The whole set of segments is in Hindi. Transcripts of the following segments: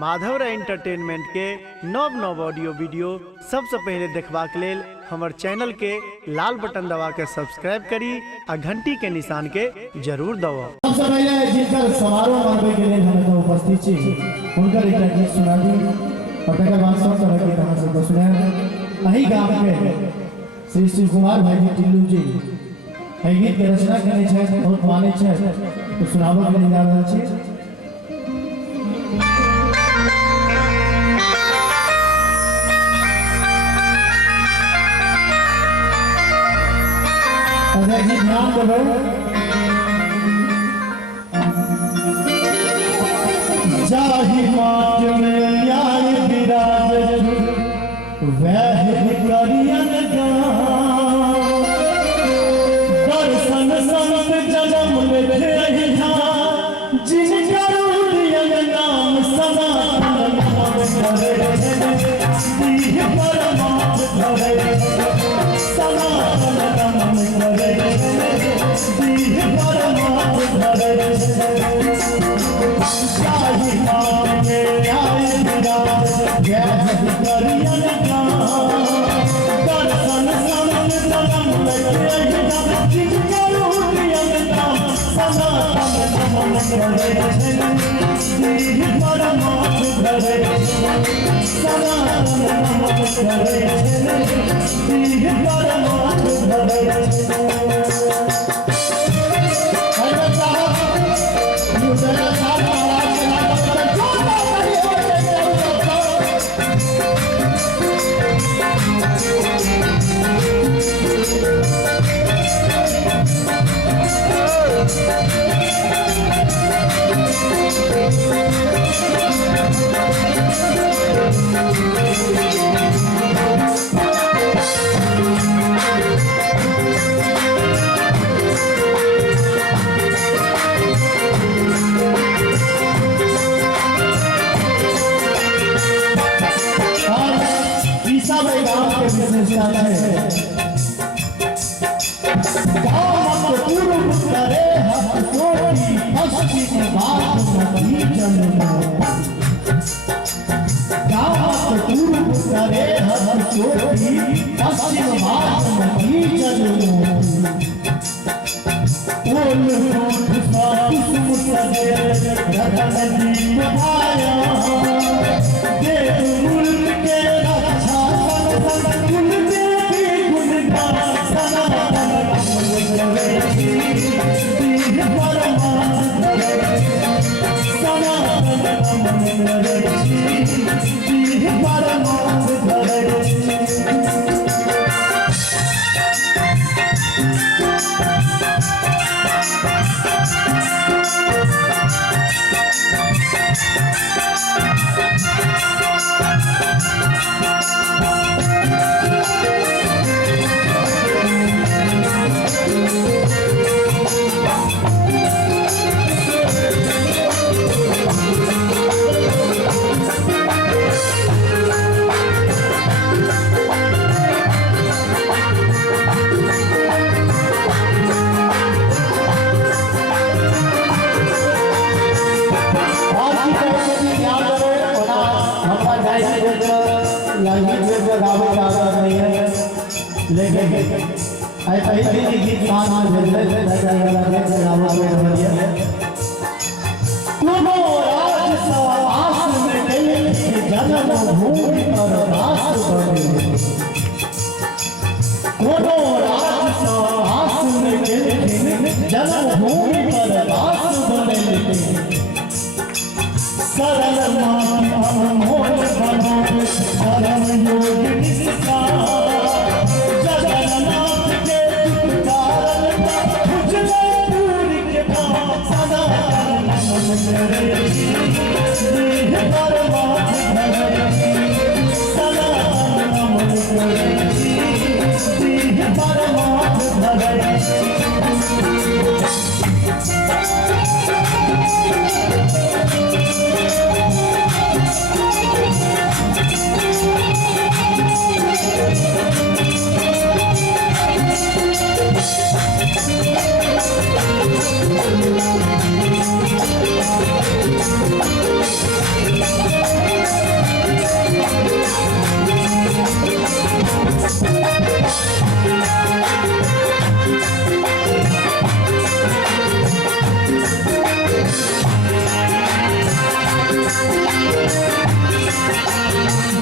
माधव एंटरटेनमेंट के नव नव ऑडियो वीडियो सबसे पहले देखबाक लेल हमर चैनल के लाल बटन दबा के सब्सक्राइब करी आ घंटी के निशान के जरूर दबाओ। सबसे पहले जिनकर समारोह मनबे के लेल हम उपस्थित छी हुनकर एकटा गीत सुना दी और तकर बाद सब तरह के गाना सब सुनाएब। अही गाम के श्री शिव कुमार भाई जी टिल्लू जी एहि गीत के रचना करने छथि, बहुत माने छथि, तो सुनाबो के लिए जा रहल छी। अगर जी ध्यान देबै जाहि माट में न्याय विराज वह करियन दर्शन संत जन्म लेते जिनका नाम सनातन नाम करे परमात्मा धरे सनातन नाम करे परमात्मा धरे शाही नाम में आए विराज जय करियन दर्शन संत जन्म लेते जिनका नाम सनातन नाम करे परमात्मा धरे सनातन नाम करे परमात्मा धरे।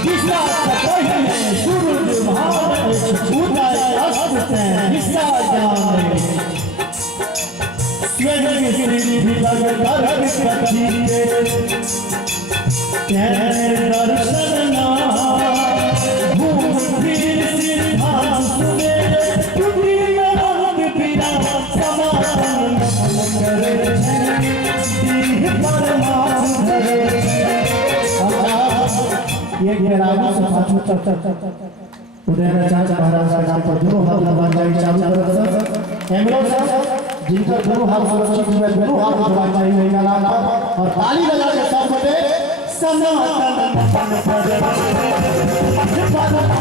दिशा पहले सूरज भान उदय अस्त से दिशा जाने स्वर्ग श्री विलग कर कथी के दर्शन ना भूम फिर सिंहासन में टूटी रंग पीरा समापन करे दीह परमात्म धरे ये गिरावी से पाछू तक उदय चाचा महाराज का नाम पर दोनों हाथ भगवान जाई चालू कर एमरो साहब जिनका दोनों हाथ सुरक्षित हुए दोनों हाथ भगवान जाई है नाम और ताली बजा के सब बटे सनातन सनातन